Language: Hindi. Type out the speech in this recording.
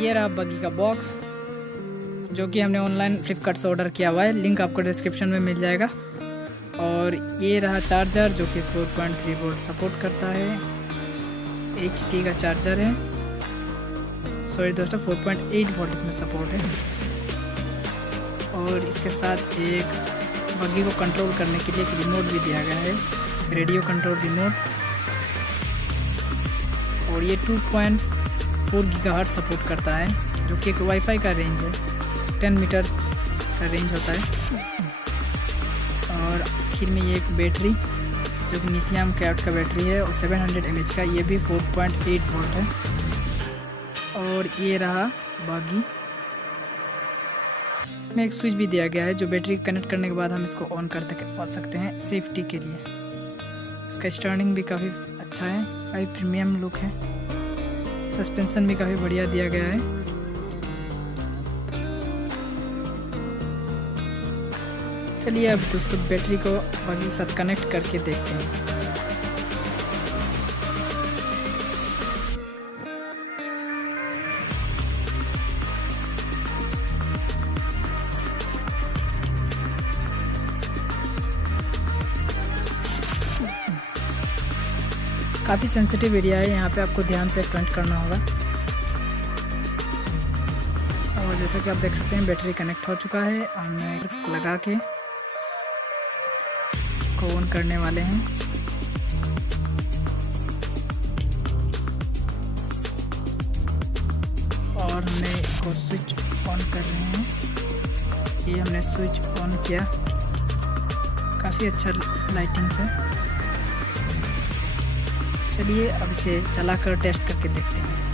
ये रहा बगी का बॉक्स जो कि हमने ऑनलाइन फ्लिपकार्ट से ऑर्डर किया हुआ है, लिंक आपको डिस्क्रिप्शन में मिल जाएगा। और ये रहा चार्जर जो कि 4.3 वोल्ट सपोर्ट करता है, HT का चार्जर है। सॉरी दोस्तों, 4.8 वोल्ट इसमें सपोर्ट है। और इसके साथ एक बगी को कंट्रोल करने के लिए एक रिमोट भी दिया गया है, रेडियो कंट्रोल रिमोट। और ये 2.4 गीगाहर्ट्ज़ सपोर्ट करता है जो कि एक वाईफाई का रेंज है, 10 मीटर का रेंज होता है। और आखिर में ये एक बैटरी जो कि लिथियम कैट का बैटरी है और 700 mAh का, ये भी 4.8 वोल्ट है। और ये रहा बगी, इसमें एक स्विच भी दिया गया है जो बैटरी कनेक्ट करने के बाद हम इसको ऑन कर सकते हैं सेफ्टी के लिए। इसका स्टर्निंग भी काफ़ी अच्छा है, काफ़ी प्रीमियम लुक है। सस्पेंशन भी काफ़ी बढ़िया दिया गया है। चलिए अब दोस्तों बैटरी को बगी के साथ कनेक्ट करके देखते हैं। काफ़ी सेंसिटिव एरिया है, यहाँ पे आपको ध्यान से कनेक्ट करना होगा। और जैसा कि आप देख सकते हैं बैटरी कनेक्ट हो चुका है। हमने लगा के इसको ऑन करने वाले हैं। और हमने इसको स्विच ऑन कर रहे हैं। ये हमने स्विच ऑन किया, काफ़ी अच्छा लाइटिंग से। चलिए अब इसे चलाकर टेस्ट करके देखते हैं।